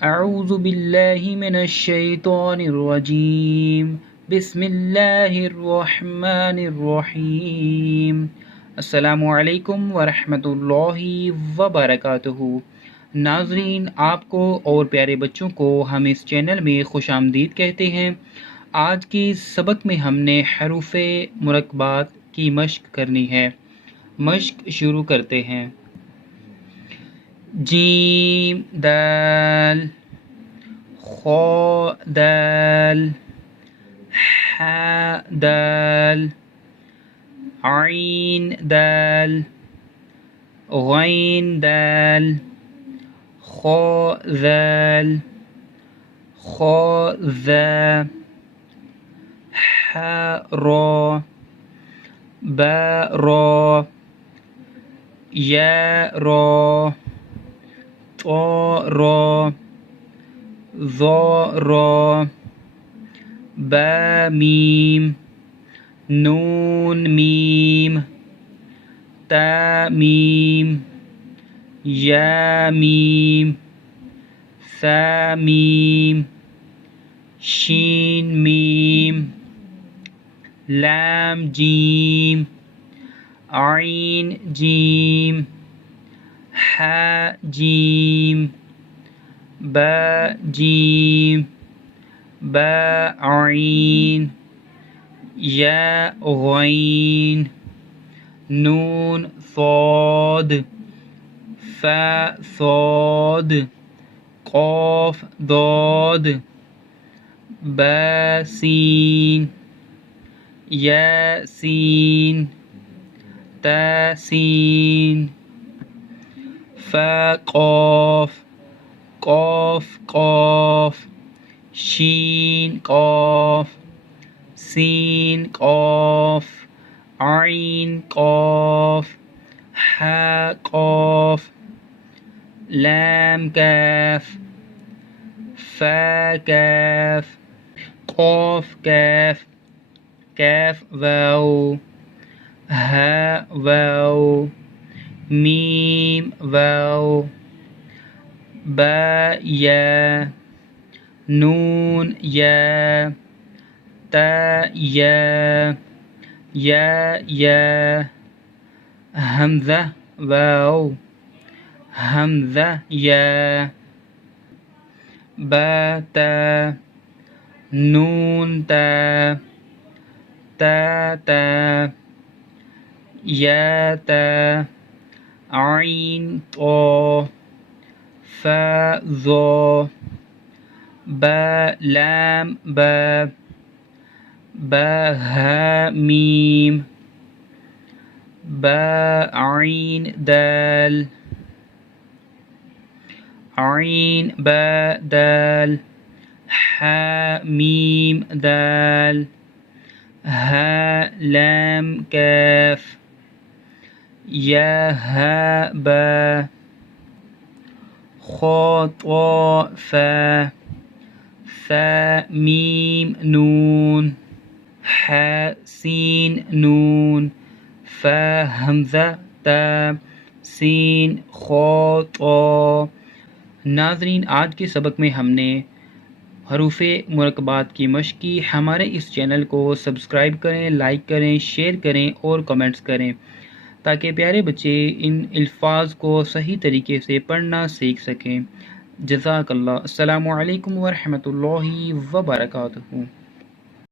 अऊज़ु बिल्लाहि मिनश शैतानिर रजीम। बिस्मिल्लाहिर रहमानिर रहीम। अस्सलामु अलैकुम व रहमतुल्लाहि व बरकातुहू। नाज़रीन, आपको और प्यारे बच्चों को हम इस चैनल में खुशामदीद कहते हैं। आज की सबक में हमने हरूफ़े मुरक्बात की मश्क करनी है। मश्क शुरू करते हैं। जीम दाल, खो दाल, हा दाल, आइन दाल, गैन दाल, खो दाल, खो ज़ा, हा रो, बा रो, या रो, तो रो, ज़ो रो, बा मीम, नून मीम, ता मीम, या मीम, सा मीम, शीन मीम, लाम जीम, आइन जीम, हा जीम, बा जीम, बा आइन, या गैन, नून सौद, फा सौद, क़ाफ दौद, बा सीन, या सीन, ता सीन, फा क़ाफ, क़ाफ क़ाफ, शीन क़ाफ, सीन क़ाफ, आइन क़ाफ, हा क़ाफ, लाम काफ, फा काफ, क़ाफ काफ, काफ वाव, हा वाव, मीम वाव, बा या, नून या, ता या, हमज़ा वाव, हमज़ा या, बा ता, नून ता, ता, या ता, आइन तो, फा ज़ो, बा लाम बा, बा हा मीम, बा आइन दाल, आइन बा दाल, हा मीम दाल, हा लाम काफ, या हा बा, खो तो फा, फा मीम नून, हा सीन नून, फा हमज़ा ता, सीन खो तो। नाज़रीन, आज के सबक में हमने हरूफ़े मुरक्बात की मश्क की। हमारे इस चैनल को सब्सक्राइब करें, लाइक करें, शेयर करें और कमेंट्स करें ताकि प्यारे बच्चे इन अल्फाज को सही तरीके से पढ़ना सीख सकें। जज़ाकल्लाह। अस्सलामु अलैकुम व रहमतुल्लाहि व बरकातुहू।